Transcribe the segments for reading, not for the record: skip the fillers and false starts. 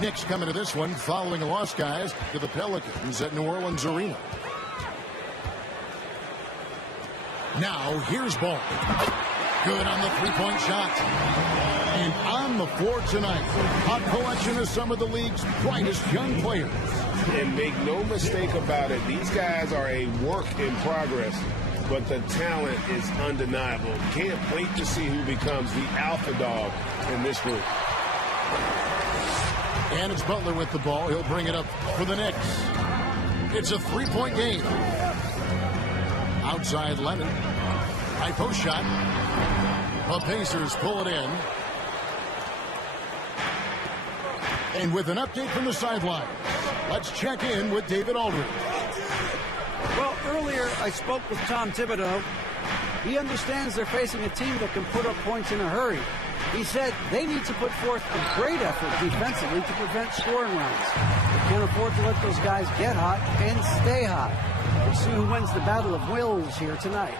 Knicks coming to this one following a loss, guys, to the Pelicans at New Orleans Arena. Now here's Ball. Good on the three-point shot. And on the floor tonight, a collection of some of the league's brightest young players. And make no mistake about it, these guys are a work in progress, but the talent is undeniable. Can't wait to see who becomes the alpha dog in this group. And it's Butler with the ball. He'll bring it up for the Knicks. It's a three-point game. Outside Leonard. High post shot. The Pacers pull it in. And with an update from the sideline, let's check in with David Aldridge. Well, earlier I spoke with Tom Thibodeau. He understands they're facing a team that can put up points in a hurry. He said they need to put forth a great effort defensively to prevent scoring runs. They can't afford to let those guys get hot and stay hot. We'll see who wins the battle of wills here tonight.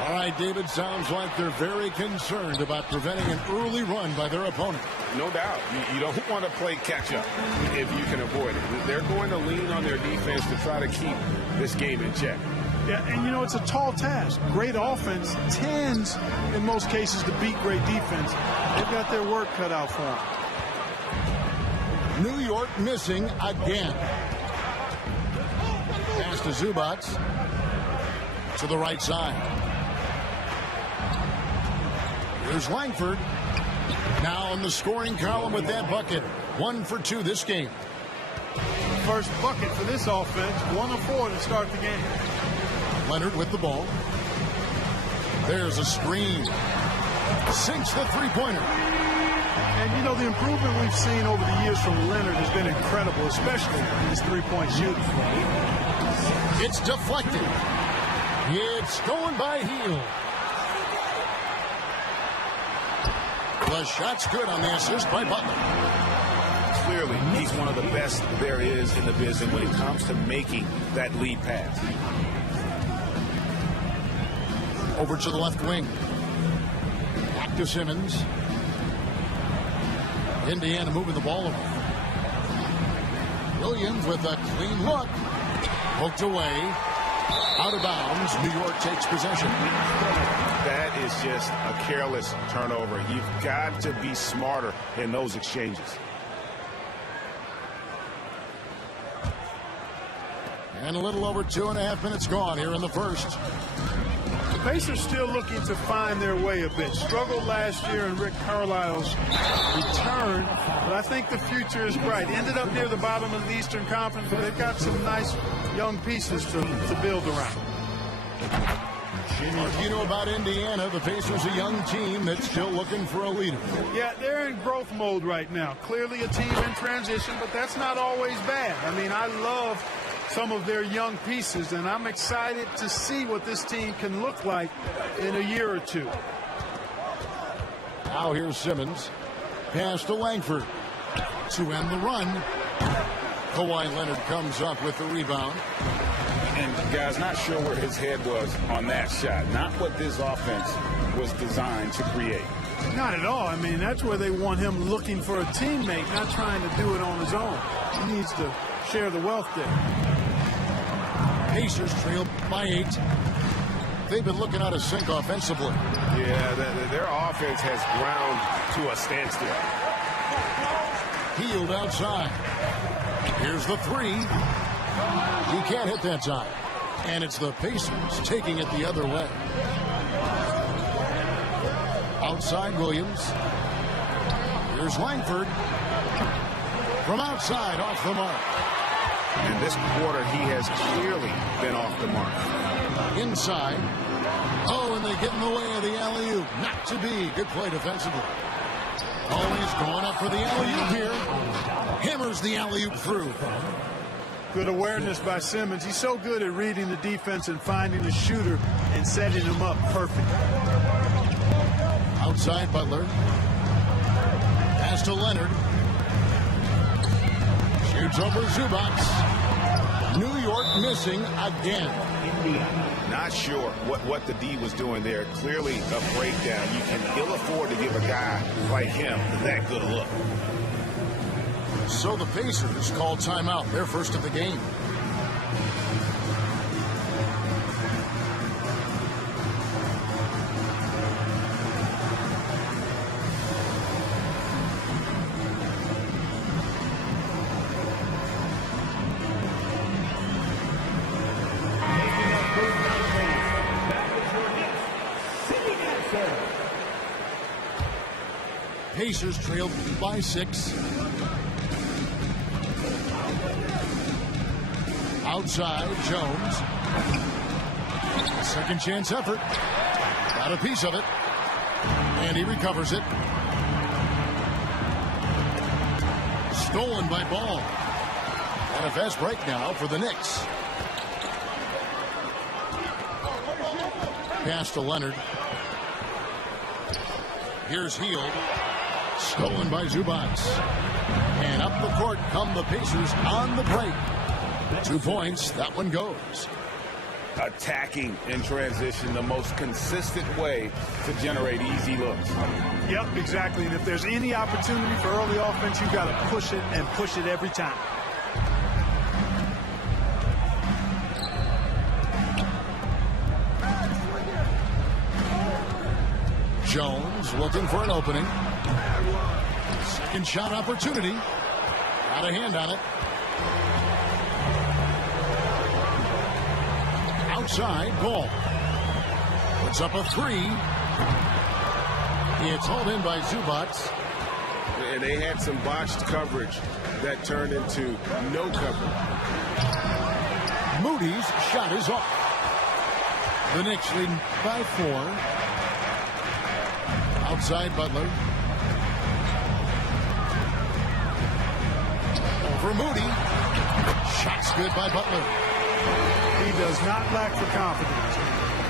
All right, David, sounds like they're very concerned about preventing an early run by their opponent. No doubt. You don't want to play catch-up if you can avoid it. They're going to lean on their defense to try to keep this game in check. Yeah, and you know, it's a tall task. Great offense tends, in most cases, to beat great defense. They've got their work cut out for them. New York missing again. Pass to Zubac. To the right side. Here's Langford. Now in the scoring column with that bucket. 1 for 2 this game. First bucket for this offense. 1 of 4 to start the game. Leonard with the ball. There's a screen. Sinks the three-pointer. And, you know, the improvement we've seen over the years from Leonard has been incredible, especially in his three-point shooting. It's deflected. It's stolen by Hield. The shot's good on the assist by Butler. Clearly, he's one of the best there is in the business when it comes to making that lead pass. Over to the left wing. Back to Simmons. Indiana moving the ball over. Williams with a clean look. Poked away. Out of bounds. New York takes possession. That is just a careless turnover. You've got to be smarter in those exchanges. And a little over 2.5 minutes gone here in the first. The Pacers still looking to find their way a bit. Struggled last year in Rick Carlisle's return, but I think the future is bright. Ended up near the bottom of the Eastern Conference, but they've got some nice young pieces to build around. You know about Indiana, the Pacers, a young team that's still looking for a leader. Yeah, they're in growth mode right now. Clearly a team in transition, but that's not always bad. I mean, I love some of their young pieces, and I'm excited to see what this team can look like in a year or two. Now here's Simmons. Pass to Langford to end the run. Kawhi Leonard comes up with the rebound. And, guys, not sure where his head was on that shot. Not what this offense was designed to create. Not at all. I mean, that's where they want him looking for a teammate, not trying to do it on his own. He needs to share the wealth there. Pacers trail by 8. They've been looking out of sync offensively. Yeah, their offense has ground to a standstill. Hield outside. Here's the 3. He can't hit that time. And it's the Pacers taking it the other way. Outside Williams. Here's Langford. From outside, off the mark. In this quarter, he has clearly been off the mark. Inside. Oh, and they get in the way of the alley-oop. Not to be. Good play defensively. Oh, he's going up for the alley-oop here. Hammers the alley-oop through. Good awareness by Simmons. He's so good at reading the defense and finding the shooter and setting him up perfect. Outside Butler. Pass to Leonard. Shoots over Zubac. New York missing again. Not sure what the D was doing there. Clearly a breakdown. You can ill afford to give a guy like him that good a look. So the Pacers call timeout, their first of the game. Pacers trailed by 6. Outside, Jones. Second chance effort. Got a piece of it. And he recovers it. Stolen by Ball. And a fast break now for the Knicks. Pass to Leonard. Here's Hield. Stolen by Zubats. And up the court come the Pacers on the break. 2 points. That one goes. Attacking in transition, the most consistent way to generate easy looks. Yep, exactly. And if there's any opportunity for early offense, you've got to push it and push it every time. Jones looking for an opening. Second shot opportunity. Got a hand on it. Outside, Ball. Puts up a 3. It's hauled in by Zubats. And they had some botched coverage that turned into no coverage. Moody's shot is off. The Knicks lead by 4. Outside, Butler. Over Moody. Shot's good by Butler. He does not lack for confidence.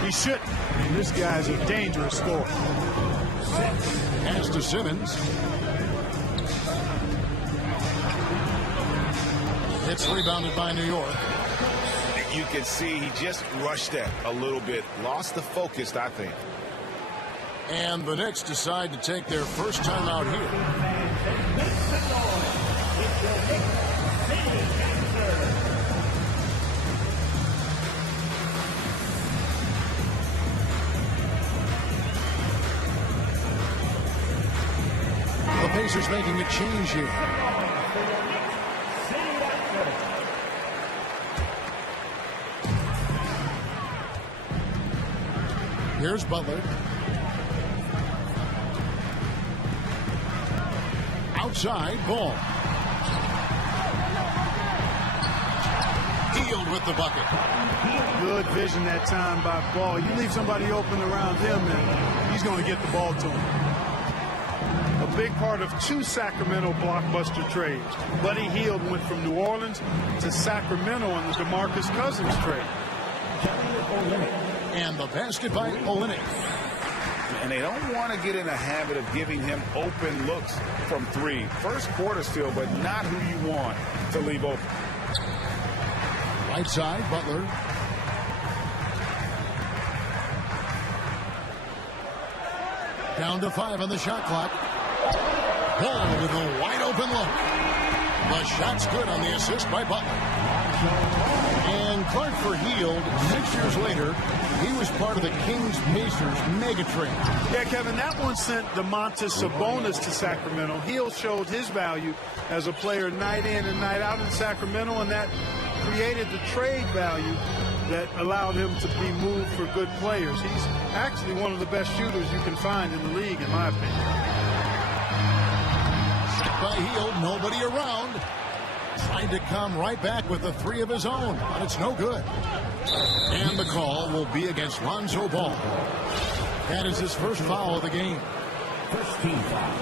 He shouldn't. And this guy's a dangerous scorer. Pass to Simmons. It's rebounded by New York. You can see he just rushed that a little bit. Lost the focus, I think. And the Knicks decide to take their first time out here. The Pacers making a change here. Here's Butler. Outside, Ball. Hield with the bucket. Good vision that time by Ball. You leave somebody open around him, and he's going to get the ball to him. A big part of 2 Sacramento blockbuster trades. Buddy Hield went from New Orleans to Sacramento in the DeMarcus Cousins trade. And the basket by Olynyk. And they don't want to get in a habit of giving him open looks from 3. First quarter still, but not who you want to leave open. Right side, Butler. Down to 5 on the shot clock. Ball with a wide open look. The shot's good on the assist by Butler. And Clark for Hield. 6 years later, he was part of the Kings-Pacers mega trade. Yeah, Kevin, that one sent Domantas Sabonis to Sacramento. Hield showed his value as a player night in and night out in Sacramento, and that created the trade value that allowed him to be moved for good players. He's actually one of the best shooters you can find in the league, in my opinion. Shot by Hield, nobody around. Trying to come right back with a 3 of his own, but it's no good. And the call will be against Lonzo Ball. That is his first foul of the game. First team foul.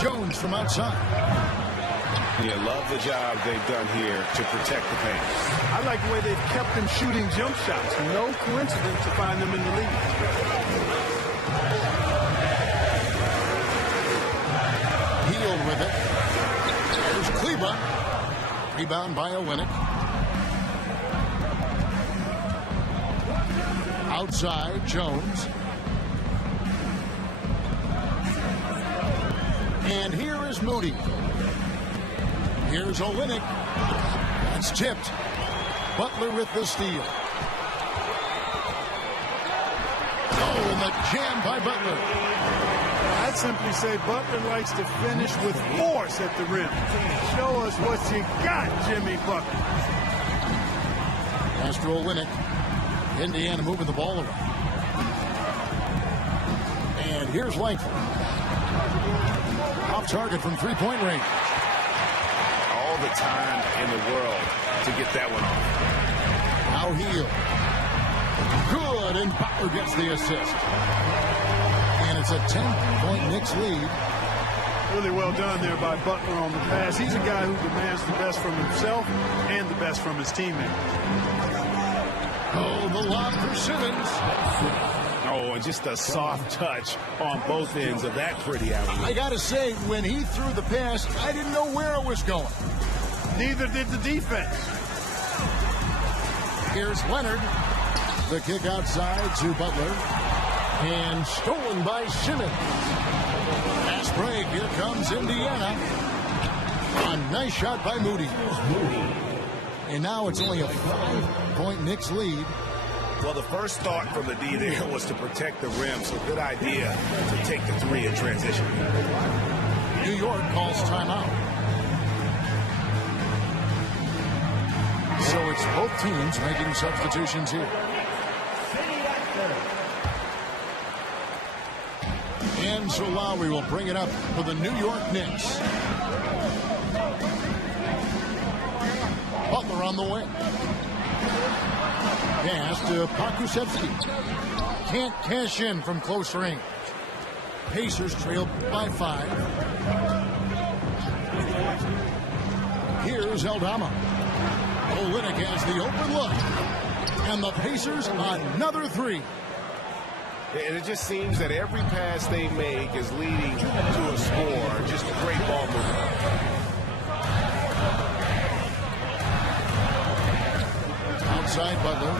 Jones from outside. Yeah, love the job they've done here to protect the paint. I like the way they've kept him shooting jump shots. No coincidence to find them in the league. Hield with it. There's Kleba. Rebound by Olynyk. Outside, Jones. And here is Moody. Here's Olynyk. That's tipped. Butler with the steal. Oh, and the jam by Butler. I'd simply say Butler likes to finish with force at the rim. Show us what you got, Jimmy Butler. Pass to Olynyk. Indiana moving the ball around. And here's Langford. Off target from three-point range. All the time in the world to get that one off. Now Heel. Good, and Butler gets the assist. And it's a 10-point Knicks lead. Really well done there by Butler on the pass. He's a guy who demands the best from himself and the best from his teammates. Oh, the lob for Simmons. Oh, and just a soft touch on both ends of that pretty alley. I got to say, when he threw the pass, I didn't know where it was going. Neither did the defense. Here's Leonard. The kick outside to Butler. And stolen by Simmons. Fast break. Here comes Indiana. A nice shot by Moody. And now it's only a 5-point Knicks lead. Well, the first thought from the D there was to protect the rim, so good idea to take the three in transition. New York calls timeout. So it's both teams making substitutions here. And so Lowry will bring it up for the New York Knicks. Butler on the wing. Pass to Pokusevski. Can't cash in from close range. Pacers trail by 5. Here's Aldama. Olynyk has the open look. And the Pacers another 3. And it just seems that every pass they make is leading to a score. Just a great ball movement. Outside Butler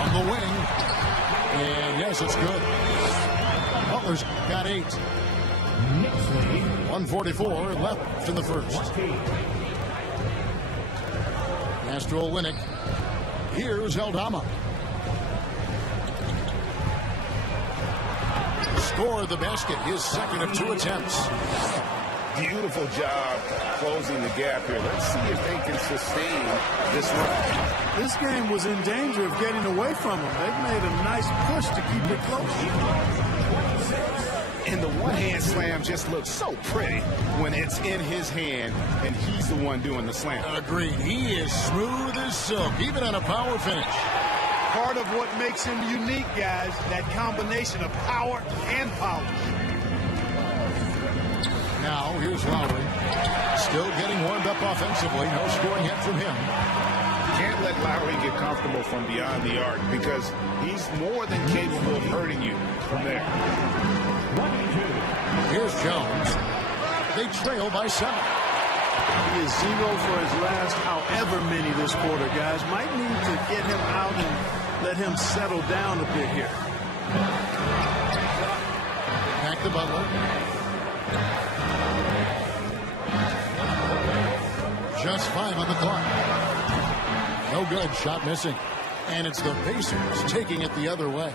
on the wing, and yes, it's good. Butler's got 8. 1:44 left in the first. Pass to Olynyk. Here's Aldama. Score the basket, his second of 2 attempts. Beautiful job closing the gap here. Let's see if they can sustain this run. This game was in danger of getting away from them. They've made a nice push to keep it close. And the one-hand slam just looks so pretty when it's in his hand and he's the one doing the slam. Agreed. He is smooth as silk, even on a power finish. Part of what makes him unique, guys, that combination of power and polish. Now, here's Lowry. Still getting warmed up offensively. No scoring yet from him. Can't let Lowry get comfortable from beyond the arc because he's more than capable of hurting you from there. Here's Jones. They trail by 7. He is 0 for his last however many this quarter, guys. Might need to get him out and let him settle down a bit here. Back to Butler. Just 5 on the clock. No good. Shot missing. And it's the Pacers taking it the other way.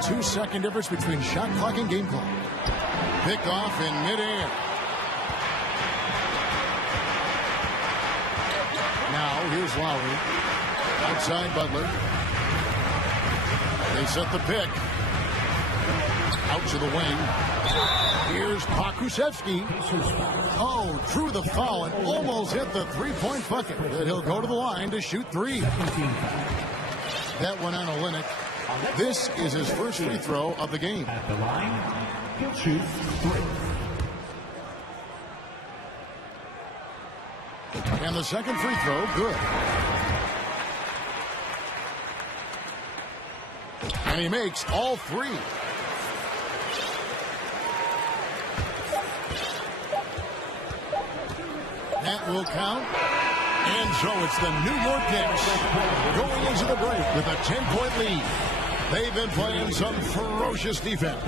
2-second difference between shot clock and game clock. Picked off in midair. Now here's Lowry. Outside Butler. They set the pick. Out to the wing. Here's Pokusevski. Oh, drew the foul and almost hit the three-point bucket. That he'll go to the line to shoot 3. That one on Olynyk. This is his first free throw of the game. At the line, he'll shoot 3. And the second free throw, good. And he makes all 3. That will count. And so it's the New York Knicks going into the break with a 10-point lead. They've been playing some ferocious defense.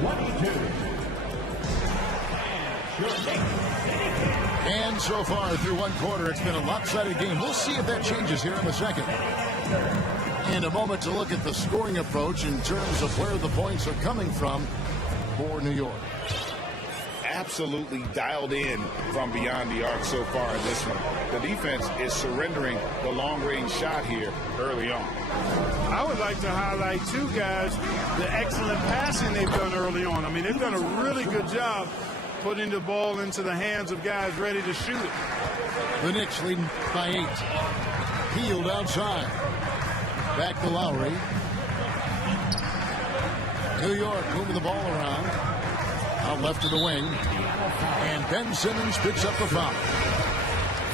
22. And so far through one quarter, it's been a lopsided game. We'll see if that changes here in the second. In a moment to look at the scoring approach in terms of where the points are coming from for New York. Absolutely dialed in from beyond the arc so far in this one. The defense is surrendering the long-range shot here early on. I would like to highlight, too, guys, the excellent passing they've done early on. I mean, they've done a really good job putting the ball into the hands of guys ready to shoot it. The Knicks leading by 8. Healed outside. Back to Lowry. New York moving the ball around. Out left to the wing. And Ben Simmons picks up the foul.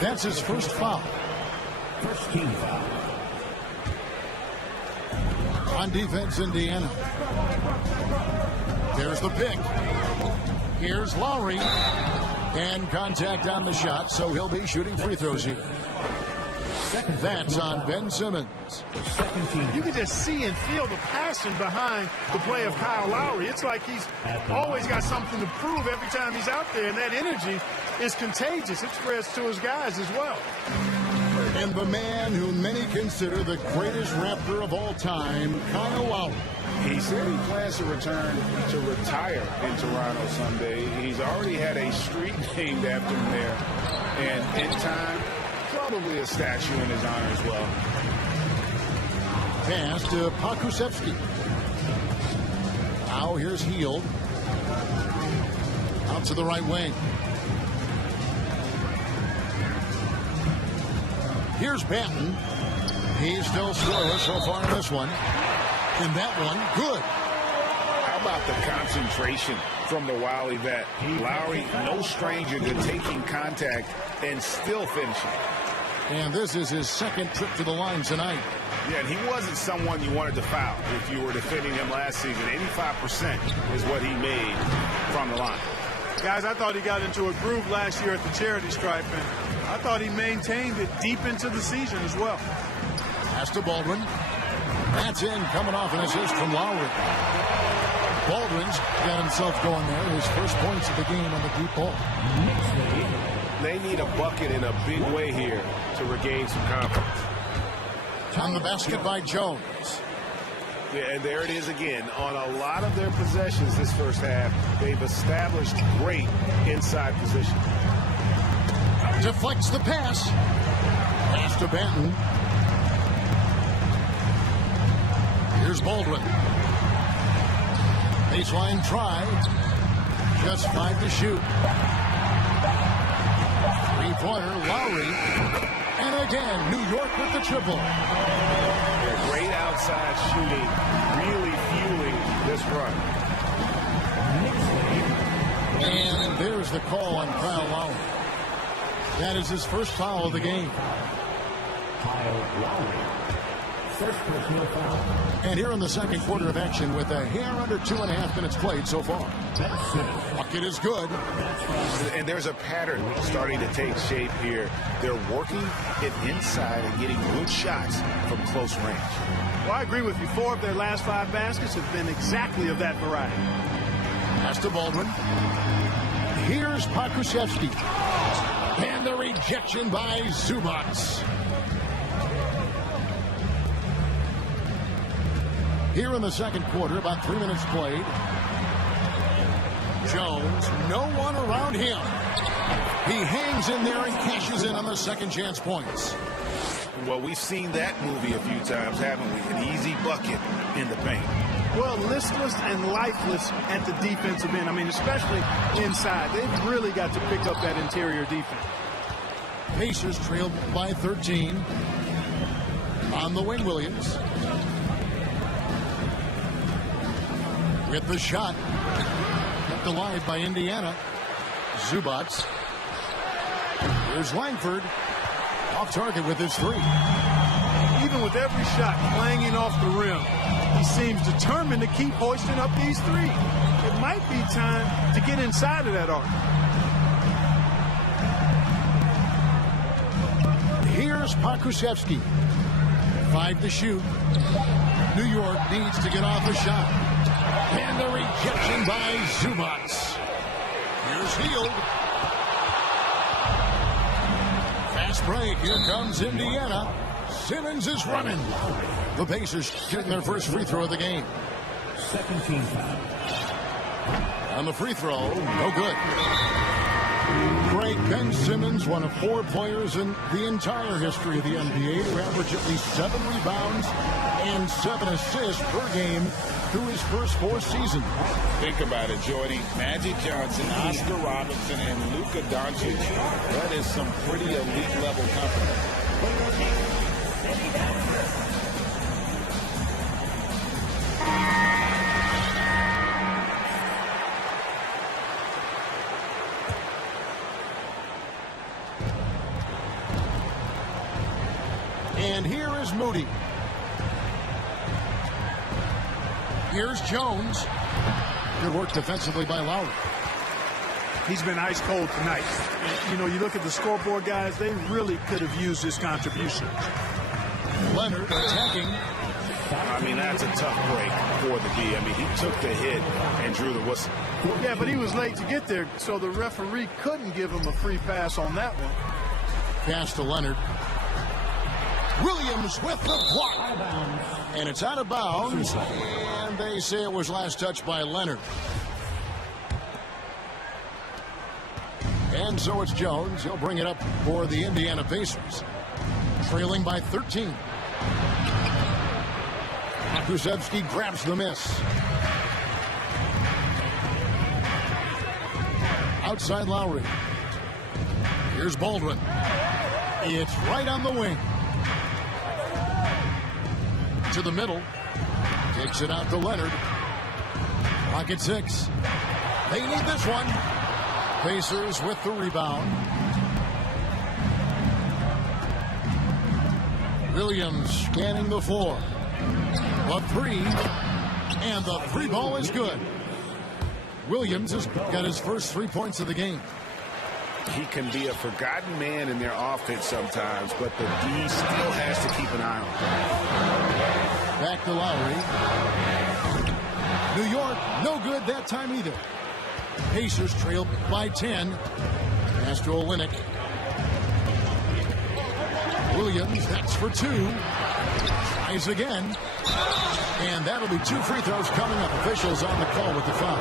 That's his first foul. First team foul. On defense, Indiana. There's the pick. Here's Lowry. And contact on the shot, so he'll be shooting free throws here. That's on Ben Simmons. Second team. You can just see and feel the passion behind the play of Kyle Lowry. It's like he's always got something to prove every time he's out there, and that energy is contagious. It spreads to his guys as well. And the man who many consider the greatest Raptor of all time, Kyle Lowry. He said he plans to return to retire in Toronto someday. He's already had a street named after him there. And in time, probably a statue in his honor as well. Pass to Pokusevski. Now here's Heald. Out to the right wing. Here's Banton. He's still scoreless so far in this one. And that one, good. How about the concentration from the Wiley vet? Lowry, no stranger to taking contact and still finishing. And this is his second trip to the line tonight. Yeah, and he wasn't someone you wanted to foul if you were defending him last season. 85% is what he made from the line. Guys, I thought he got into a groove last year at the charity stripe, and I thought he maintained it deep into the season as well. Pass to Baldwin. That's in, coming off an assist from Lowry. Baldwin's got himself going there. His first points of the game on the deep ball. They need a bucket in a big way here to regain some confidence. On the basket by Jones. Yeah, and there it is again. On a lot of their possessions this first half, they've established great inside position. Deflects the pass. Pass to Banton. Here's Baldwin. Baseline try. Just 5 to shoot. Three-pointer, Lowry. And again, New York with the triple. They're great outside shooting, really fueling this run. And there's the call on Kyle Lowry. That is his first foul of the game. Kyle Lowry. First personal foul. And here in the second quarter of action with a hair under 2.5 minutes played so far. Bucket is good. And there's a pattern starting to take shape here. They're working it inside and getting good shots from close range. Well, I agree with you. 4 of their last 5 baskets have been exactly of that variety. Pass to Baldwin. Here's Pokusevski. And the rejection by Zubac. Here in the second quarter, about 3 minutes played. Jones, no one around him. He hangs in there and cashes in on the second chance points. Well, we've seen that movie a few times, haven't we? An easy bucket in the paint. Well, listless and lifeless at the defensive end. I mean, especially inside. They've really got to pick up that interior defense. Pacers trailed by 13. On the wing, Williams. With the shot. Kept alive by Indiana. Zubac. Here's Langford. Off target with his 3. Even with every shot clanging off the rim, he seems determined to keep hoisting up these 3. It might be time to get inside of that arc. Here's Pokusevski. 5 to shoot. New York needs to get off a shot. And the rejection by Zubac. Here's Hield. Fast break. Here comes Indiana. Simmons is running. The Pacers getting their first free throw of the game. Second team foul. On the free throw, no good. Great Ben Simmons, one of 4 players in the entire history of the NBA to average at least 7 rebounds and 7 assists per game through his first 4 seasons. Think about it, Jordy. Magic Johnson, Oscar Robertson, and Luka Doncic. That is some pretty elite level company. And here is Moody. Here's Jones. Good work defensively by Lowry. He's been ice cold tonight. And, you know, you look at the scoreboard, guys, they really could have used his contribution. Leonard attacking. I mean, that's a tough break for the D. I mean, he took the hit and drew the whistle. Yeah, but he was late to get there, so the referee couldn't give him a free pass on that one. Pass to Leonard. Williams with the block. And it's out of bounds. And they say it was last touched by Leonard. And so it's Jones. He'll bring it up for the Indiana Pacers. Trailing by 13. Krzyzewski grabs the miss. Outside Lowry. Here's Baldwin. It's right on the wing. To the middle. Takes it out to Leonard. Clock at 6. They need this one. Pacers with the rebound. Williams scanning the floor. A 3. And the 3 ball is good. Williams has got his first 3 points of the game. He can be a forgotten man in their offense sometimes, but the D still has to keep an eye on him. Back to Lowry. New York, no good that time either. Pacers trail by 10. Pass to Olynyk. Williams, that's for 2. Tries again. And that'll be 2 free throws coming up. Officials on the call with the foul.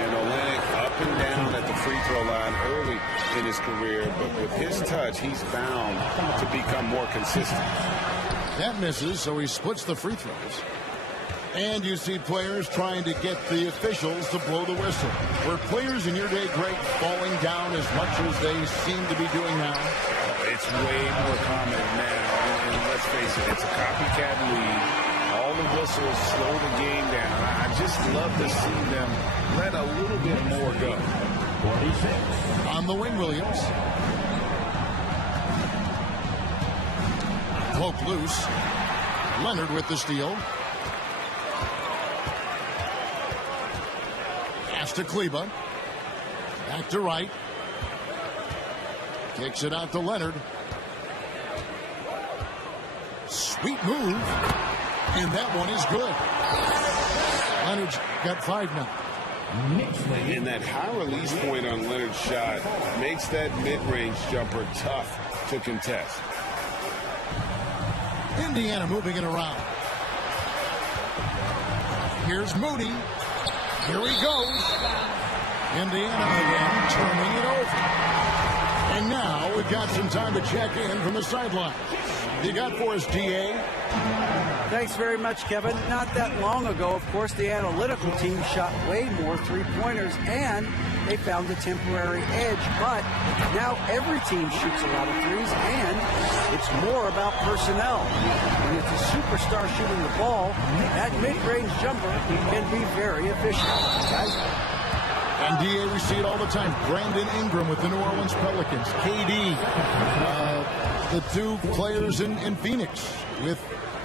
And Olynyk up and down at the free throw line early in his career, but with his touch, he's bound to become more consistent. That misses, so he splits the free throws. And you see players trying to get the officials to blow the whistle. Were players in your day great falling down as much as they seem to be doing now? It's way more common now, and let's face it, it's a copycat league. All the whistles slow the game down. I just love to see them let a little bit more go. 46. On the wing, Williams. Poke loose. Leonard with the steal. Pass to Kleba. Back to Wright. Takes it out to Leonard. Sweet move. And that one is good. Leonard's got 5 now. And that high release point on Leonard's shot makes that mid-range jumper tough to contest. Indiana moving it around. Here's Moody. Here he goes. Indiana again turning it over. And now we've got some time to check in from the sideline. You got for us, DA? Thanks very much, Kevin. Not that long ago, of course, the analytical team shot way more three-pointers, and they found a temporary edge. But now every team shoots a lot of threes, and it's more about personnel. When it's a superstar shooting the ball, that mid-range jumper can be very efficient. Guys? And DA, we see it all the time. Brandon Ingram with the New Orleans Pelicans. KD, the 2 players in Phoenix with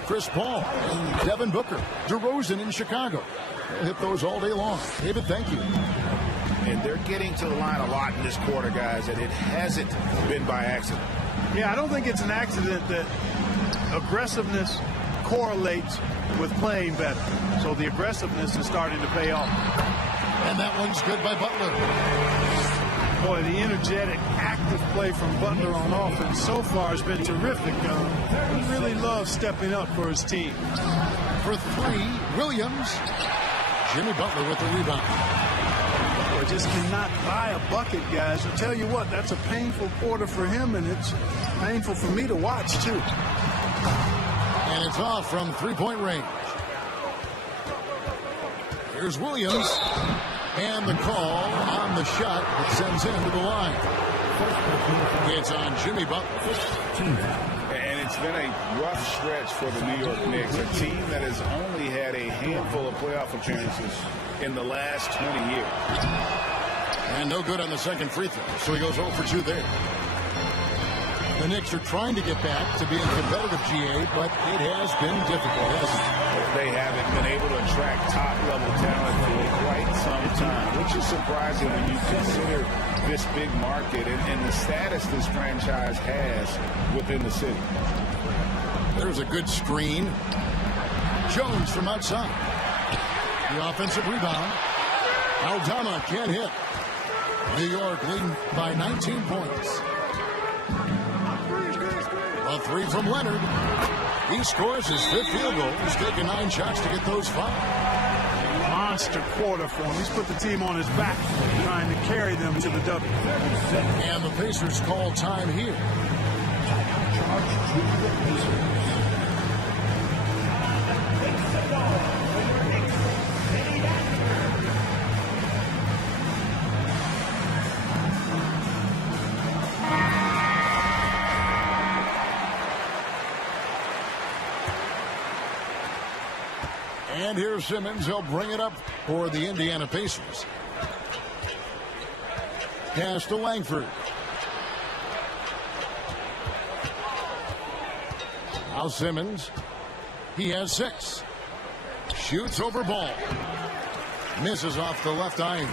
Chris Paul and Devin Booker. DeRozan in Chicago. They'll hit those all day long. David, thank you. And they're getting to the line a lot in this quarter, guys, and it hasn't been by accident. Yeah, I don't think it's an accident that aggressiveness correlates with playing better. So the aggressiveness is starting to pay off. And that one's good by Butler. Boy, the energetic, active play from Butler on offense so far has been terrific. He really loves stepping up for his team. For three, Williams. Jimmy Butler with the rebound. Boy, just cannot buy a bucket, guys. I tell you what, that's a painful quarter for him, and it's painful for me to watch, too. And it's off from three-point range. Here's Williams. And the call on the shot that sends him to the line. It's on Jimmy Butler. And it's been a rough stretch for the New York Knicks, a team that has only had a handful of playoff appearances in the last 20 years. And no good on the second free throw, so he goes 0 for 2 there. The Knicks are trying to get back to being competitive, GA, but it has been difficult, hasn't it? They haven't been able to attract top-level talent for quite some time, which is surprising when you consider this big market and the status this franchise has within the city. There's a good screen. Jones from outside. The offensive rebound. Aldama can't hit. New York leading by 19 points. A three from Leonard. He scores his fifth field goal. He's taken 9 shots to get those 5. Monster quarter for him. He's put the team on his back, trying to carry them to the W. And the Pacers call time here. And here's Simmons. He'll bring it up for the Indiana Pacers. Pass to Langford. Now Simmons. He has 6. Shoots over ball. Misses off the left iron.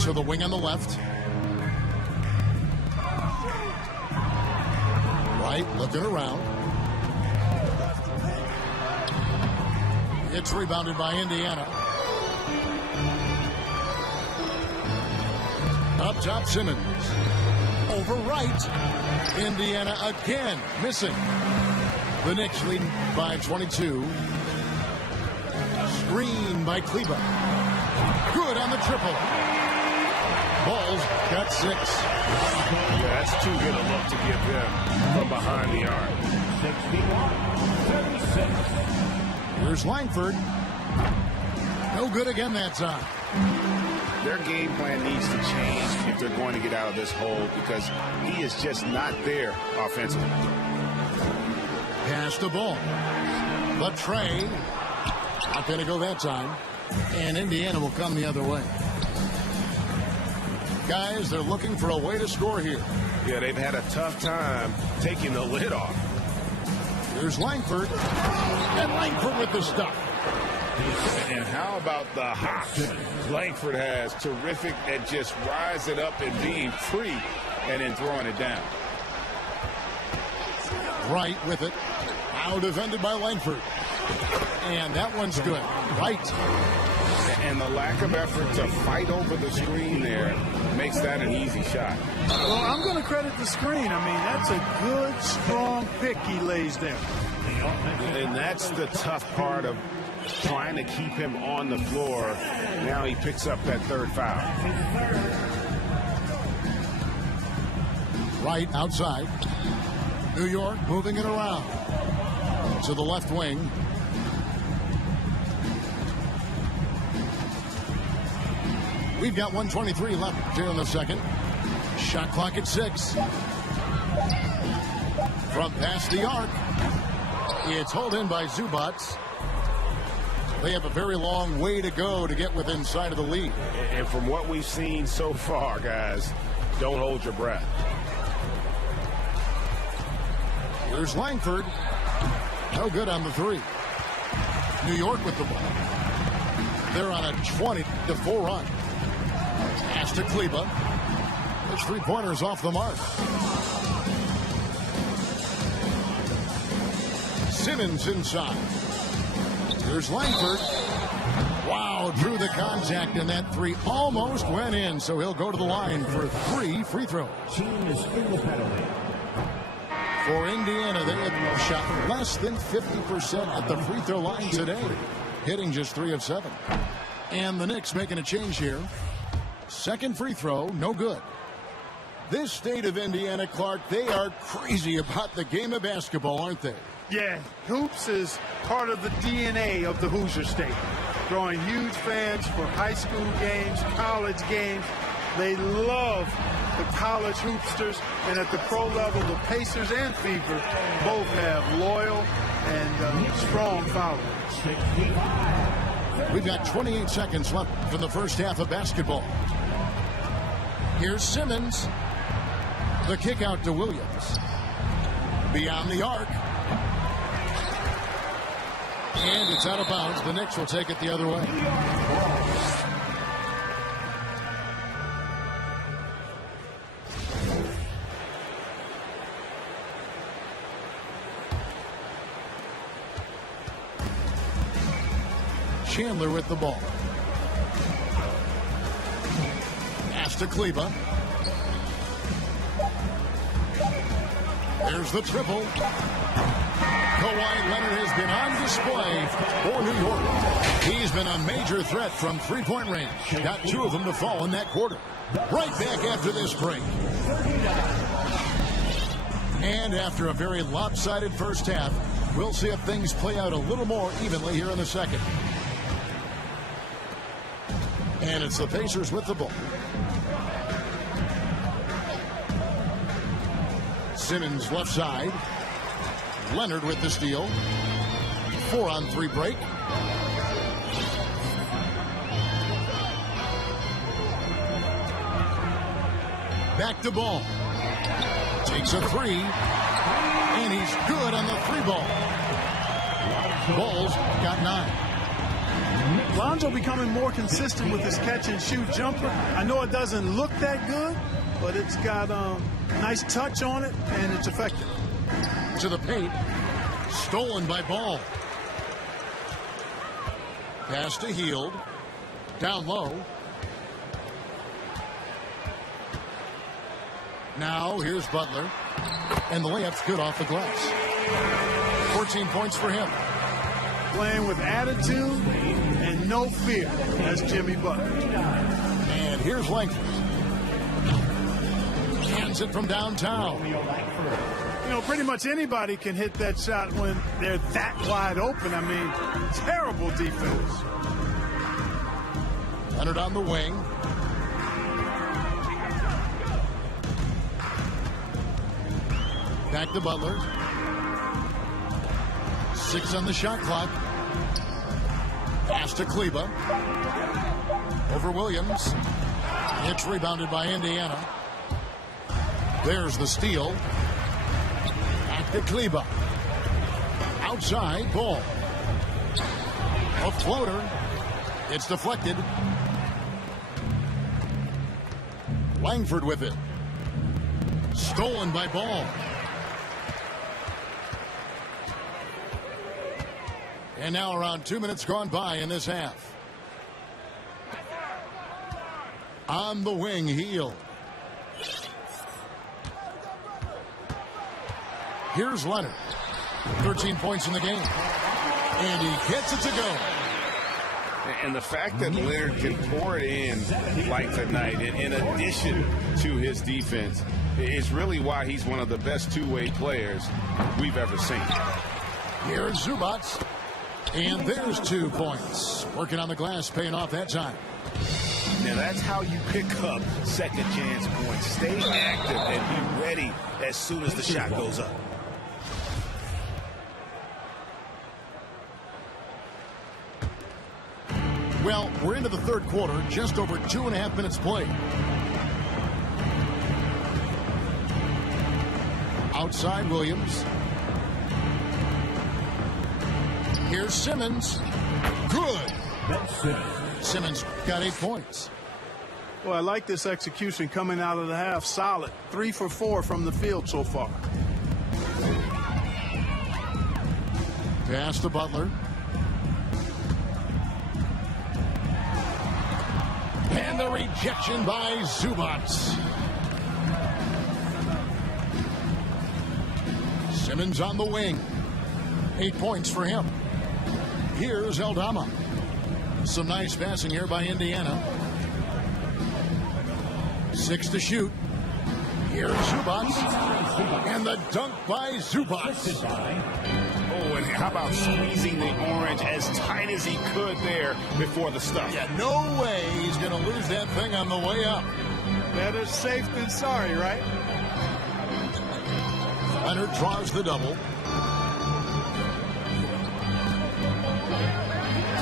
To the wing on the left. Looking around. It's rebounded by Indiana. Up top, Simmons. Over right. Indiana again missing. The Knicks leading by 22. Screen by Kleba. Good on the triple. Ball's got 6. Yeah, that's too good a look to give them from behind the arc. 61-36. Here's Langford. No good again that time. Their game plan needs to change if they're going to get out of this hole because he is just not there offensively. Pass the ball. But Trey not going to go that time. And Indiana will come the other way. Guys, they're looking for a way to score here. Yeah, they've had a tough time taking the lid off. Here's Langford. And Langford with the stop. And how about the hops Langford has? Terrific at just rising up and being free and then throwing it down. Right with it. Now defended by Langford. And that one's good. Right. And the lack of effort to fight over the screen there makes that an easy shot. Well, I'm going to credit the screen. I mean, that's a good, strong pick he lays there. And that's the tough part of trying to keep him on the floor. Now he picks up that third foul. Right outside. New York moving it around. To the left wing. We've got 1:23 left here in the second. Shot clock at 6. From past the arc. It's hauled in by Zubats. They have a very long way to go to get within sight of the lead. And from what we've seen so far, guys, don't hold your breath. Here's Langford. No good on the 3. New York with the ball. They're on a 20-4 run. Pass to Kleba. His 3-pointers off the mark. Simmons inside. Here's Langford. Wow, drew the contact, and that three almost went in, so he'll go to the line for 3 free throws. Team is in the penalty. For Indiana, they have shot less than 50% at the free throw line today, hitting just 3 of 7. And the Knicks making a change here. Second free throw, no good. This state of Indiana, Clark, they are crazy about the game of basketball, aren't they? Yeah, hoops is part of the DNA of the Hoosier State. Drawing huge fans for high school games, college games. They love the college hoopsters, and at the pro level, the Pacers and Fever both have loyal and strong followers. We've got 28 seconds left for the first half of basketball. Here's Simmons. The kick out to Williams. Beyond the arc. And it's out of bounds. The Knicks will take it the other way. Chandler with the ball. Pass to Kleba. There's the triple. Kawhi Leonard has been on display for New York. He's been a major threat from three-point range. Got 2 of them to fall in that quarter. Right back after this break. And after a very lopsided first half, we'll see if things play out a little more evenly here in the second. And it's the Pacers with the ball. Simmons left side. Leonard with the steal. 4-on-3 break. Back to ball. Takes a 3. And he's good on the 3-ball. Ball's got 9. Lonzo becoming more consistent with his catch-and-shoot jumper. I know it doesn't look that good, but it's got a nice touch on it, and it's effective. To the paint. Stolen by Ball. Pass to Hield. Down low. Now here's Butler. And the layup's good off the glass. 14 points for him. Playing with attitude and no fear. That's Jimmy Butler. And here's Langford. Hands it from downtown. You know, pretty much anybody can hit that shot when they're that wide open. I mean, terrible defense. Leonard on the wing. Back to Butler. 6 on the shot clock. Pass to Kleba. Over Williams. It's rebounded by Indiana. There's the steal. Back to Kleba. Outside, Ball. A floater. It's deflected. Langford with it. Stolen by Ball. And now around 2 minutes gone by in this half. On the wing, Hield. Here's Leonard. 13 points in the game. And he gets it to go. And the fact that Leonard can pour it in like tonight, in addition to his defense, is really why he's one of the best two-way players we've ever seen. Here's Zubats. And there's 2 points. Working on the glass, paying off that time. Now that's how you pick up second chance points. Stay active and be ready as soon as the shot goes up. Well, we're into the third quarter, just over 2.5 minutes played. Outside Williams. Here's Simmons. Good. Simmons got 8 points. Well, I like this execution coming out of the half. Solid. 3 for 4 from the field so far. Pass to Butler. And the rejection by Zubac. Simmons on the wing. 8 points for him. Here's Aldama. Some nice passing here by Indiana. 6 to shoot. Here's Zubac. And the dunk by Zubac. Oh, and how about squeezing the orange as tight as he could there before the stuff? Yeah, no way he's going to lose that thing on the way up. Better safe than sorry, right? Leonard draws the double.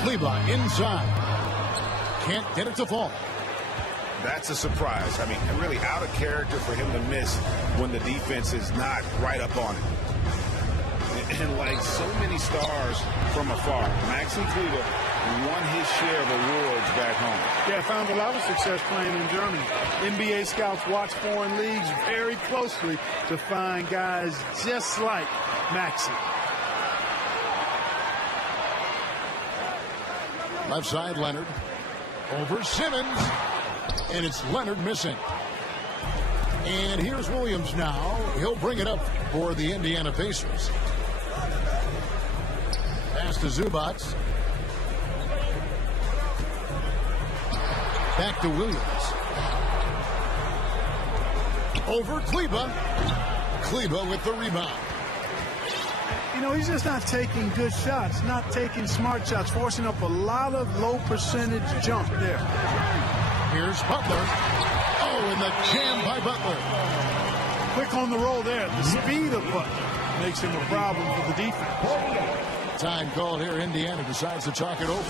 Kleber inside. Can't get it to fall. That's a surprise. I mean, really out of character for him to miss when the defense is not right up on it. And like so many stars from afar, Maxi Kleber won his share of awards back home. Yeah, found a lot of success playing in Germany. NBA scouts watch foreign leagues very closely to find guys just like Maxi. Left side, Leonard. Over Simmons. And it's Leonard missing. And here's Williams now. He'll bring it up for the Indiana Pacers. Pass to Zubac. Back to Williams. Over Kleber. Kleber with the rebound. You know, he's just not taking good shots, not taking smart shots, forcing up a lot of low percentage jump there. Here's Butler. Oh, and the jam by Butler. Quick on the roll there. The speed of Butler makes him a problem for the defense. Time called here. Indiana decides to chalk it over.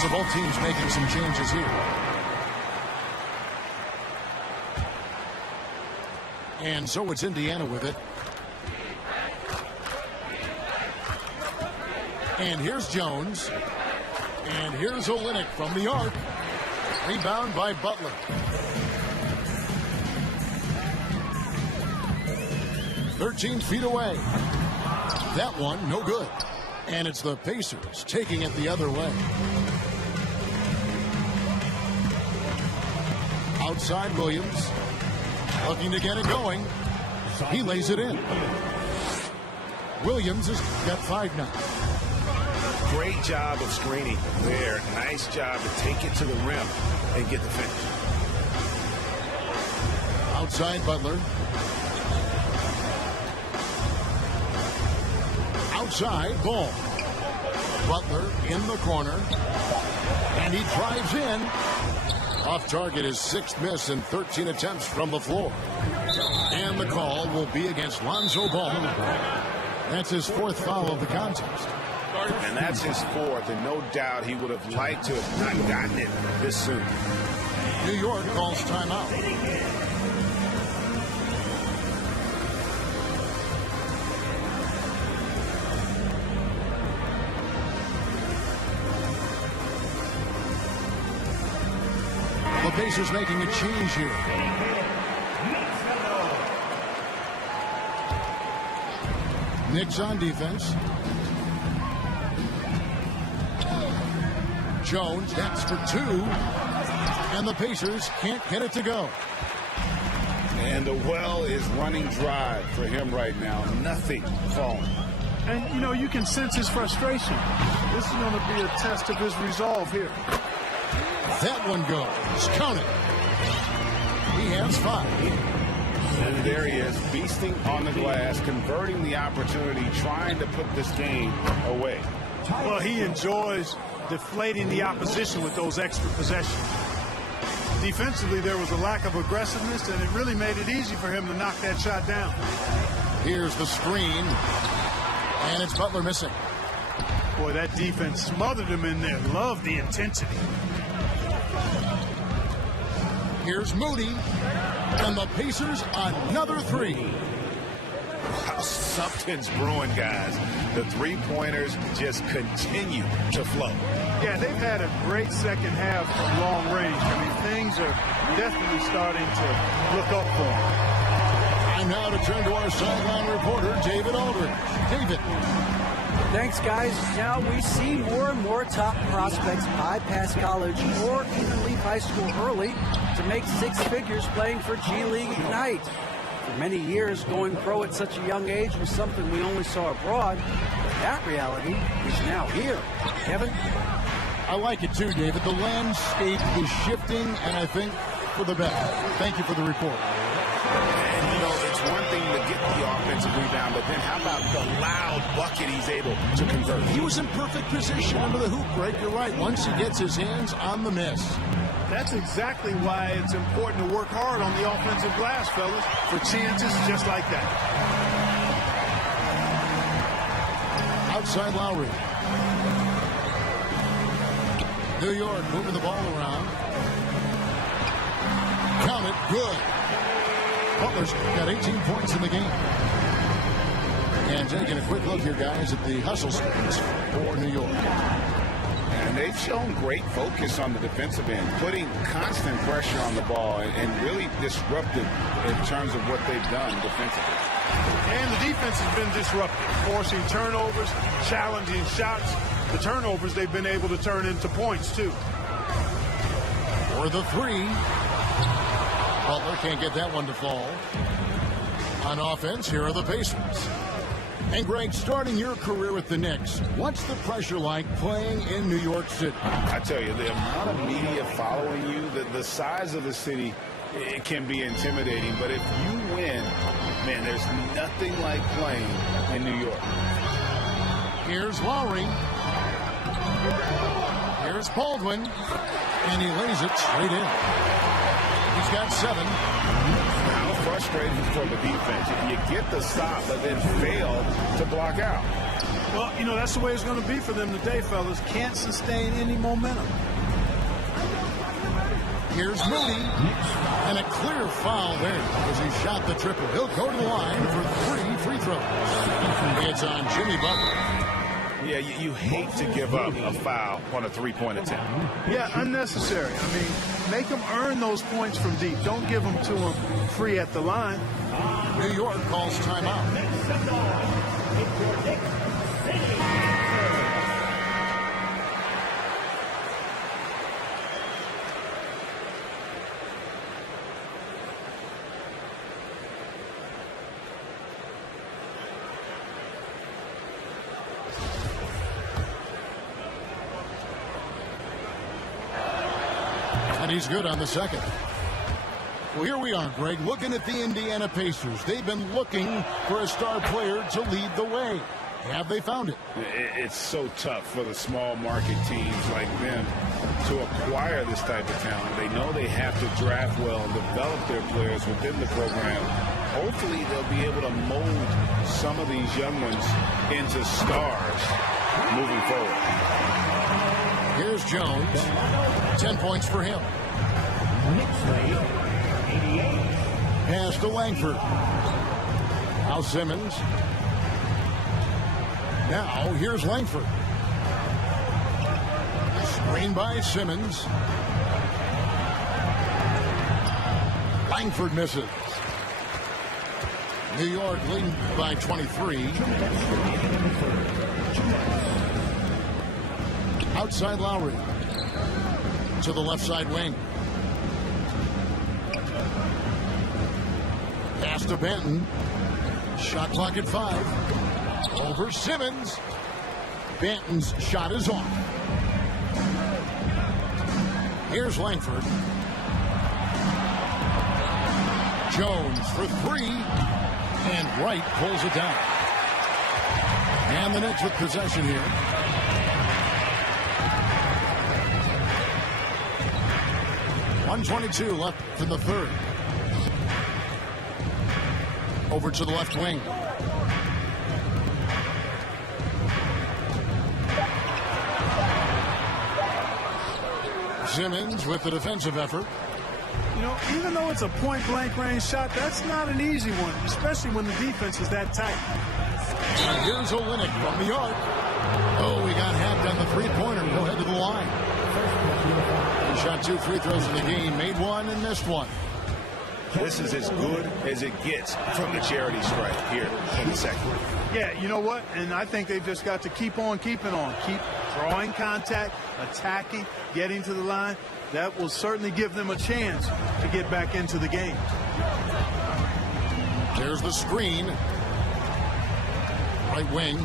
So both teams making some changes here. And so it's Indiana with it. And here's Jones. And here's Olynyk from the arc. Rebound by Butler. "13 feet away." That one, no good. And it's the Pacers taking it the other way. Outside Williams. Looking to get it going. He lays it in. Williams has got 5 now. Great job of screening there. Nice job to take it to the rim and get the finish. Outside Butler. Outside Ball. Butler in the corner. And he drives in. Off target, his 6th miss in 13 attempts from the floor. And the call will be against Lonzo Ball. That's his 4th foul of the contest. And that's his 4th, and no doubt he would have liked to have not gotten it this soon. New York calls timeout. The Pacers making a change here. Knicks on defense. Jones, that's for 2. And the Pacers can't get it to go. And the well is running dry for him right now. Nothing falling. And, you know, you can sense his frustration. This is going to be a test of his resolve here. That one goes. Count it. He has 5. And there he is, feasting on the glass, converting the opportunity, trying to put this game away. Well, he enjoys deflating the opposition with those extra possessions. Defensively, there was a lack of aggressiveness, and it really made it easy for him to knock that shot down. Here's the screen. And it's Butler missing. Boy, that defense smothered him in there. Loved the intensity. Here's Moody. And the Pacers another 3. Something's brewing, guys. The three-pointers just continue to flow. Yeah, they've had a great second half from long range. I mean, things are definitely starting to look up for them. And now to turn to our sideline reporter, David Aldridge. David. Thanks, guys. Now we see more and more top prospects bypass college or even leave high school early to make six figures playing for G League Ignite. For many years, going pro at such a young age was something we only saw abroad, but that reality is now here. Kevin? I like it too, David. The landscape is shifting, and I think for the better. Thank you for the report. And, you know, it's one thing to get the offensive rebound, but then how about the loud bucket he's able to convert? He was in perfect position under the hoop break. You're right. Once he gets his hands on the miss. That's exactly why it's important to work hard on the offensive glass, fellas, for chances just like that. Outside Lowry. New York moving the ball around. Count it. Good. Butler's got 18 points in the game. And taking a quick look here, guys, at the hustle screens for New York. And they've shown great focus on the defensive end, putting constant pressure on the ball and really disruptive in terms of what they've done defensively. And the defense has been disruptive, forcing turnovers, challenging shots. The turnovers they've been able to turn into points, too. For the three. Butler can't get that one to fall. On offense, here are the Pacers. And Greg, starting your career with the Knicks, what's the pressure like playing in New York City? I tell you, the amount of media following you, the size of the city, it can be intimidating. But if you win, man, there's nothing like playing in New York. Here's Lowry. Here's Baldwin. And he lays it straight in. He's got 7. How frustrating for the defense. You get the stop, but then fail to block out. Well, you know, that's the way it's going to be for them today, fellas. Can't sustain any momentum. Here's Moody. And a clear foul there as he shot the triple. He'll go to the line for 3 free throws. It's on Jimmy Butler. Yeah, you hate to give up a foul on a three-point attempt. Yeah, unnecessary. I mean, make them earn those points from deep. Don't give them to them free at the line. New York calls timeout. And he's good on the second. Well, here we are, Greg, looking at the Indiana Pacers. They've been looking for a star player to lead the way. Have they found it? It's so tough for the small market teams like them to acquire this type of talent. They know they have to draft well and develop their players within the program. Hopefully they'll be able to mold some of these young ones into stars moving forward. Here's Jones. 10 points for him. Pass to Langford. Now Simmons. Now here's Langford. Screen by Simmons. Langford misses. New York leading by 23. Outside Lowry. To the left side wing. Pass to Benton. Shot clock at 5. Over Simmons. Benton's shot is off. Here's Langford. Jones for 3. And Wright pulls it down. And the Knicks with possession here. .122 left in the third. Over to the left wing. Simmons with the defensive effort. You know, even though it's a point-blank range shot, that's not an easy one, especially when the defense is that tight. And here's Olynyk from the arc. Oh, he got hacked on the three-pointer. Go ahead to the line. He shot 2 free throws in the game, made one and missed one. This is as good as it gets from the charity stripe here in the second. Yeah, you know what? And I think they've just got to keep on keeping on. Keep drawing contact, attacking, getting to the line. That will certainly give them a chance to get back into the game. There's the screen. Right wing.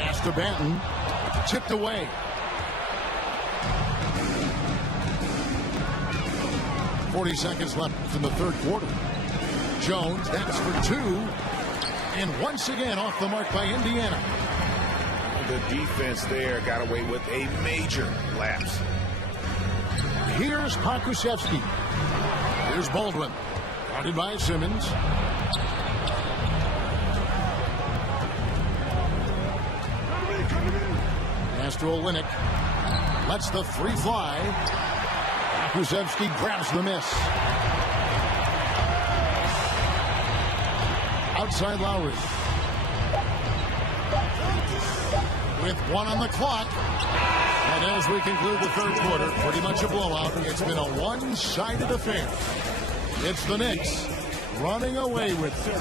Pass to Banton. Tipped away. .40 seconds left in the third quarter. Jones, that's for 2. And once again off the mark by Indiana. The defense there got away with a major lapse. Here's Pokusevski. Here's Baldwin. Guarded by Simmons. Pass to Olynyk. Lets the 3 fly. Pokusevski grabs the miss. Outside Lowry. With 1 on the clock. And as we conclude the third quarter, pretty much a blowout. It's been a one-sided affair. It's the Knicks running away with it.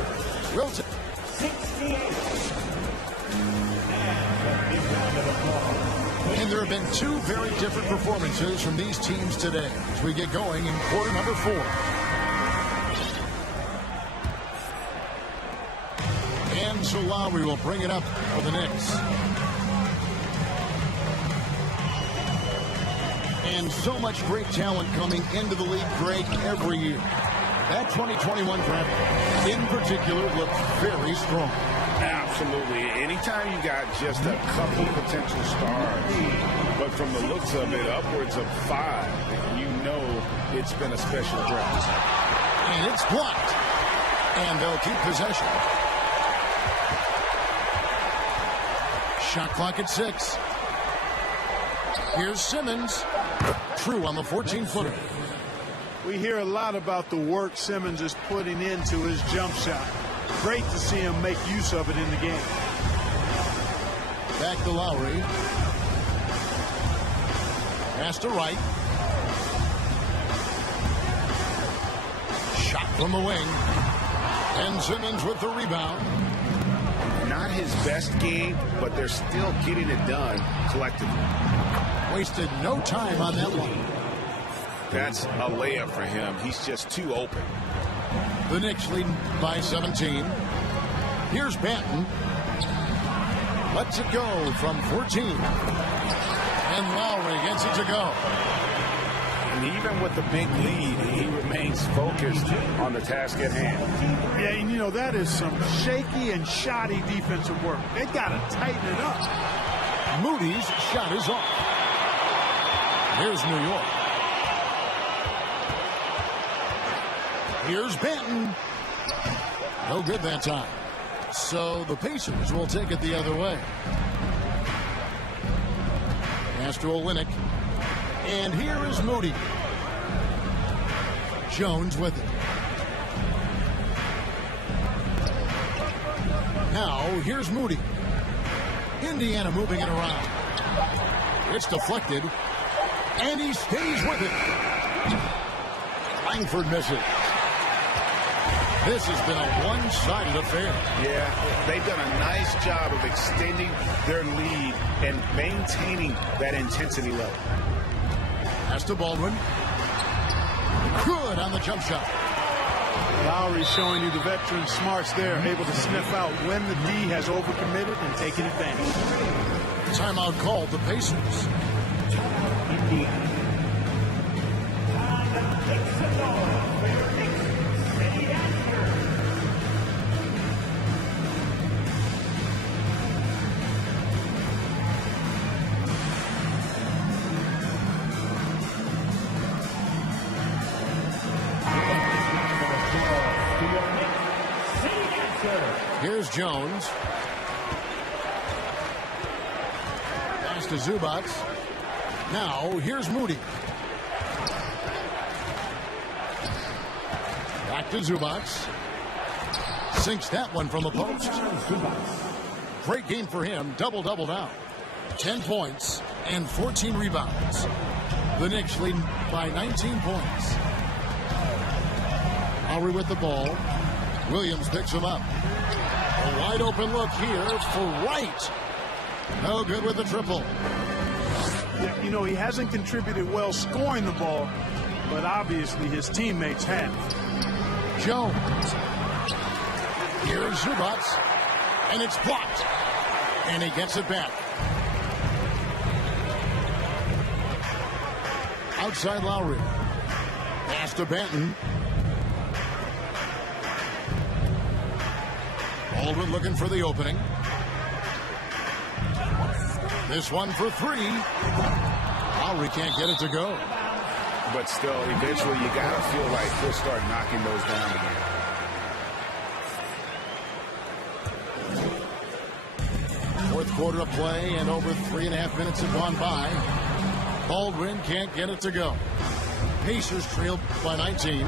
Wilton. 68. And there have been 2 very different performances from these teams today as we get going in quarter number 4. And so Lowry will bring it up for the Knicks. And so much great talent coming into the league, Greg, every year. That 2021 draft in particular looks very strong. Absolutely. Anytime you got just a couple potential stars, but from the looks of it, upwards of 5, you know it's been a special draft. And it's blocked. And they'll keep possession. Shot clock at 6. Here's Simmons. True on the 14-footer. We hear a lot about the work Simmons is putting into his jump shot. Great to see him make use of it in the game. Back to Lowry. Pass to Wright. Shot from the wing. And Simmons with the rebound. Not his best game, but they're still getting it done collectively. Wasted no time on that one. That's a layup for him. He's just too open. The Knicks leading by 17. Here's Banton. Lets it go from 14. And Lowry gets it to go. And even with the big lead, he remains focused on the task at hand. Yeah, and you know, that is some shaky and shoddy defensive work. They got to tighten it up. Moody's shot is off. Here's New York. Here's Banton. No good that time. So the Pacers will take it the other way. Pass to Olynyk. And here is Moody. Jones with it. Now here's Moody. Indiana moving it around. It's deflected. And he stays with it. Langford misses. This has been a one-sided affair. Yeah, they've done a nice job of extending their lead and maintaining that intensity level. Pass to Baldwin. Good on the jump shot. Lowry showing you the veteran smarts there, able to sniff out when the D has overcommitted and taken advantage. Timeout called the Pacers. Here's Jones. Pass to Zubats. Now, here's Moody. Back to Zubac. Sinks that one from the post. Great game for him. Double-double now. 10 points and 14 rebounds. The Knicks lead by 19 points. Lowry with the ball. Williams picks him up. A wide open look here for Wright. No good with the triple. You know, he hasn't contributed well scoring the ball, but obviously his teammates have. Jones. Here's Zubac. And it's blocked. And he gets it back. Outside Lowry. Pass to Benton. Baldwin looking for the opening. This one for three. Lowry can't get it to go. But still, eventually you got to feel like he'll start knocking those down again. Fourth quarter of play, and over 3.5 minutes have gone by. Baldwin can't get it to go. Pacers trailed by 19.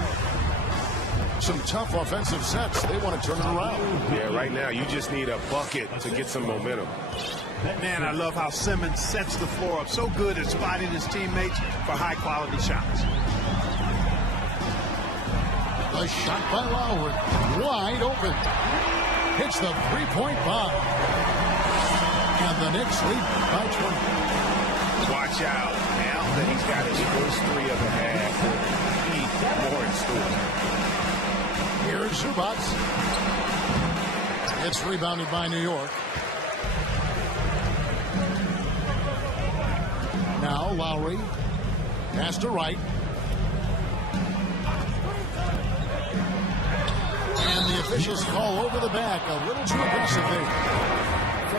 Some tough offensive sets. They want to turn it around. Yeah, right now you just need a bucket to get some momentum. Man, I love how Simmons sets the floor up. So good at spotting his teammates for high-quality shots. A shot by Lowry. Wide open. Hits the three-point bomb. And the Knicks lead by 20. Watch out. Now that he's got his first three of the half, he'll be more in store. Here's Zubac. It's rebounded by New York. Now Lowry. Pass to Wright. And the officials call over the back. A little too aggressive there.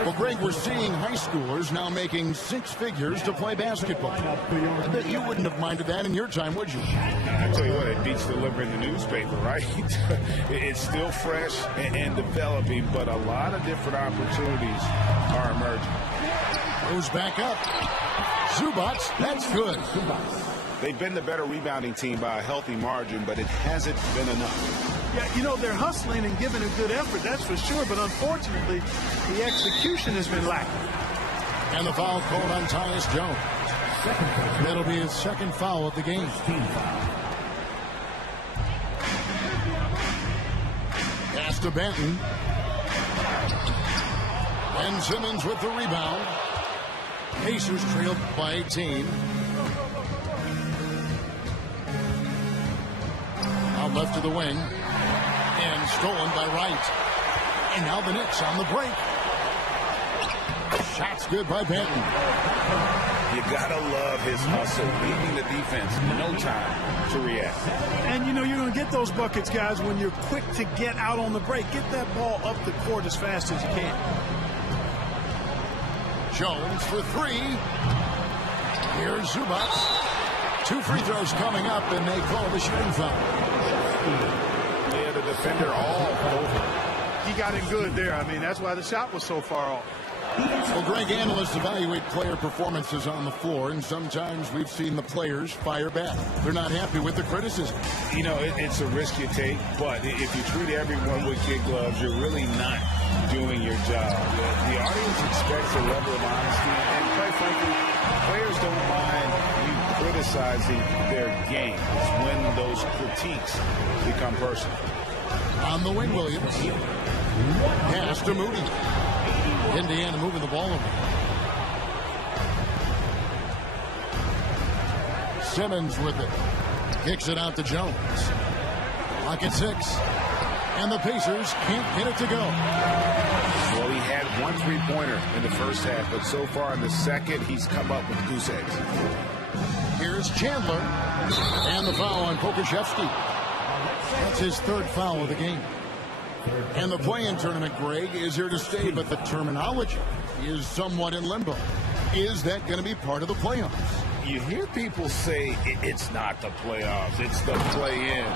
Well, Greg, we're seeing high schoolers now making six figures to play basketball. I bet you wouldn't have minded that in your time, would you? I tell you what, it beats delivering the newspaper, right? It's still fresh and developing, but a lot of different opportunities are emerging. Goes back up. Zubac, that's good. They've been the better rebounding team by a healthy margin, but it hasn't been enough. Yeah, you know, they're hustling and giving a good effort, that's for sure, but unfortunately, the execution has been lacking. And the foul called on Tyus Jones. That'll be his second foul of the game. Pass to Benton. Ben Simmons with the rebound. Pacers trailed by 18. Out left to the wing. And stolen by Wright. And now the Knicks on the break. Shots good by Benton. You gotta love his hustle, leaving the defense no time to react. And, you know, you're going to get those buckets, guys, when you're quick to get out on the break. Get that ball up the court as fast as you can. Jones for three. Here's Zubac. 2 free throws coming up, and they call the shooting foul. Yeah, the defender all over. He got in good there. I mean, that's why the shot was so far off. Well, Greg, analysts evaluate player performances on the floor, and sometimes we've seen the players fire back. They're not happy with the criticism. You know, it's a risk you take, but if you treat everyone with kid gloves, you're really not doing your job. The audience expects a level of honesty, and quite frankly, players don't mind you criticizing their game. It's when those critiques become personal. On the wing, Williams. Pass to Moody. Indiana moving the ball over. Simmons with it. Kicks it out to Jones. Clock at 6. And the Pacers can't get it to go. Well, he had 1 3-pointer in the first half, but so far in the second, he's come up with goose eggs. Here's Chandler. And the foul on Pokuševski. That's his 3rd foul of the game. And the play-in tournament, Greg, is here to stay, but the terminology is somewhat in limbo. Is that going to be part of the playoffs? You hear people say it's not the playoffs, it's the play-in.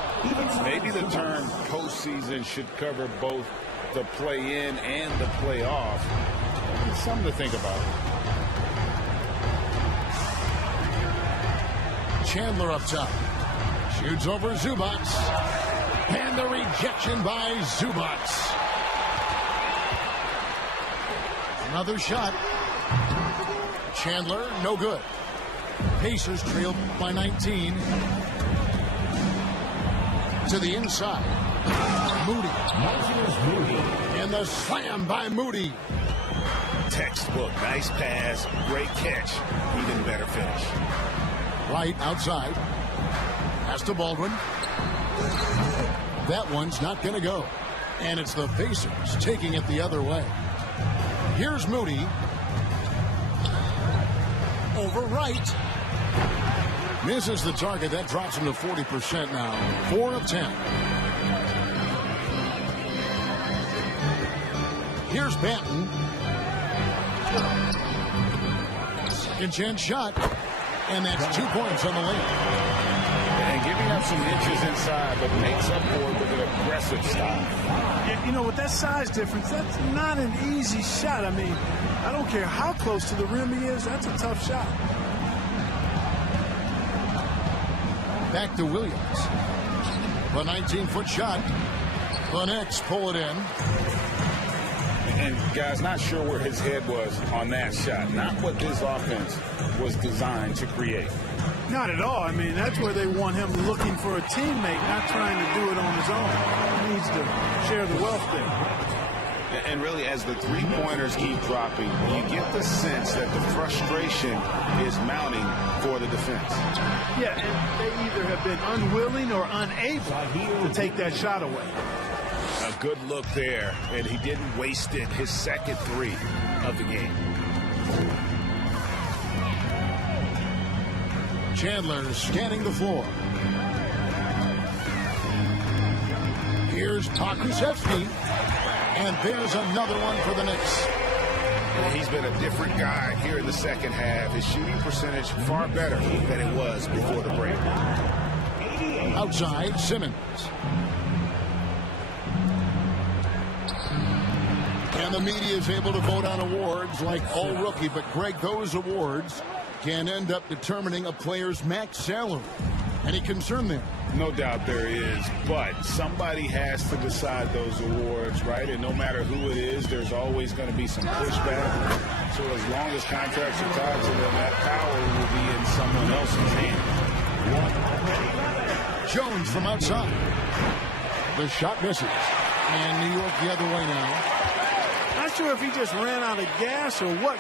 Maybe the term postseason should cover both the play-in and the playoff. It's something to think about. Chandler up top. Shoots over Zubac. And the rejection by Zubac. Another shot. Chandler, no good. Pacers trail by 19. To the inside. Moody. And the slam by Moody. Textbook. Nice pass. Great catch. Even better finish. Right outside. Pass to Baldwin. That one's not going to go. And it's the Pacers taking it the other way. Here's Moody. Over right. Misses the target. That drops him to 40% now. 4 of 10. Here's Banton. Second chance shot. And that's 2 points on the lane. And giving up some inches inside, but makes up for it with an aggressive style. Yeah, you know, with that size difference, that's not an easy shot. I mean, I don't care how close to the rim he is. That's a tough shot. Back to Williams. A 19-foot shot. The Knicks pull it in. And, guys, not sure where his head was on that shot. Not what this offense was designed to create. Not at all. I mean, that's where they want him looking for a teammate, not trying to do it on his own. He needs to share the wealth there. And really, as the three-pointers keep dropping, you get the sense that the frustration is mounting for the defense. Yeah, and they either have been unwilling or unable to take that shot away. A good look there, and he didn't waste it. His second three of the game. Chandler scanning the floor. Here's Pakusevsky. And there's another one for the Knicks. And he's been a different guy here in the second half. His shooting percentage far better than it was before the break. Outside, Simmons. And the media is able to vote on awards like all rookie. But, Greg, those awards can end up determining a player's max salary. Any concern there? No doubt there is, but somebody has to decide those awards, right? And no matter who it is, there's always going to be some pushback. So as long as contracts are tied to them, that power will be in someone else's hands. Jones from outside. The shot misses. And New York the other way now. Not sure if he just ran out of gas or what.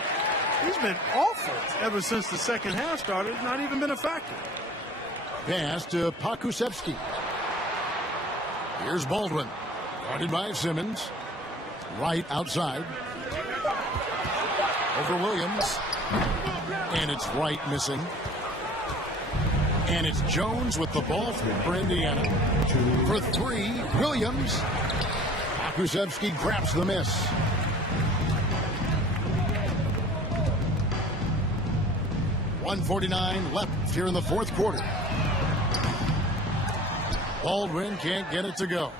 He's been awful ever since the second half started. Not even been a factor. Pass to Pakusevsky. Here's Baldwin. Guarded by Simmons. Right outside. Over Williams. And it's Wright missing. And it's Jones with the ball for Indiana. For three, Williams. Pakusevsky grabs the miss. .149 left here in the fourth quarter. Baldwin can't get it to go.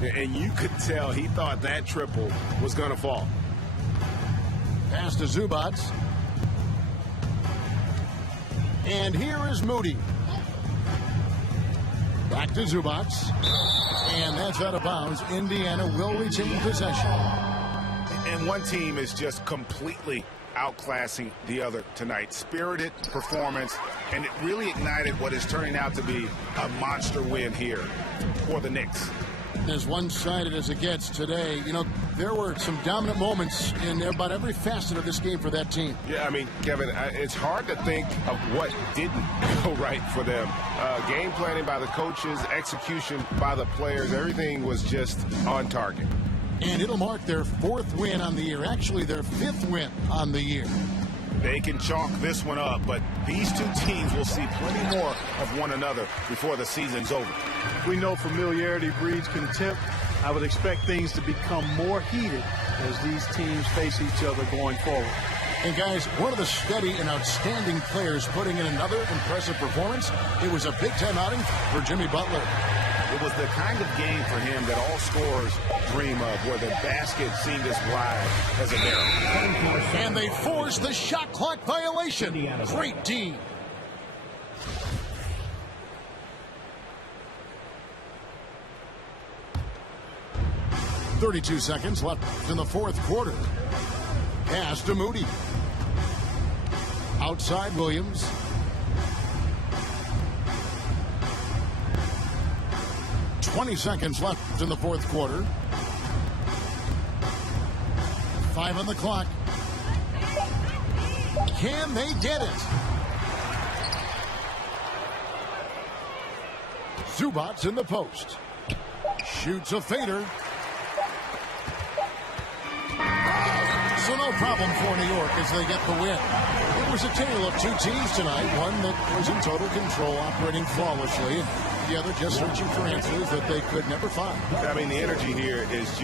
And you could tell he thought that triple was going to fall. Pass to Zubac. And here is Moody. Back to Zubac. And that's out of bounds. Indiana will retain possession. And one team is just completely outclassing the other tonight. Spirited performance, and it really ignited what is turning out to be a monster win here for the Knicks. As one-sided as it gets today, you know, there were some dominant moments in about every facet of this game for that team. Yeah, I mean, Kevin, it's hard to think of what didn't go right for them. Game planning by the coaches, execution by the players, everything was just on target. And it'll mark their fourth win on the year. Actually, their fifth win on the year. They can chalk this one up, but these two teams will see plenty more of one another before the season's over. We know familiarity breeds contempt. I would expect things to become more heated as these teams face each other going forward. And guys, one of the steady and outstanding players putting in another impressive performance. It was a big-time outing for Jimmy Butler. It was the kind of game for him that all scorers dream of, where the basket seemed as wide as a barrel. And they forced the shot clock violation. Great D. 32 seconds left in the fourth quarter. Pass to Moody. Outside Williams. .20 seconds left in the fourth quarter. 5 on the clock. Can they get it? Zubac's in the post. Shoots a fader. So no problem for New York as they get the win. It was a tale of two teams tonight. One that was in total control, operating flawlessly. The other just searching for answers that they could never find. I mean, the energy here is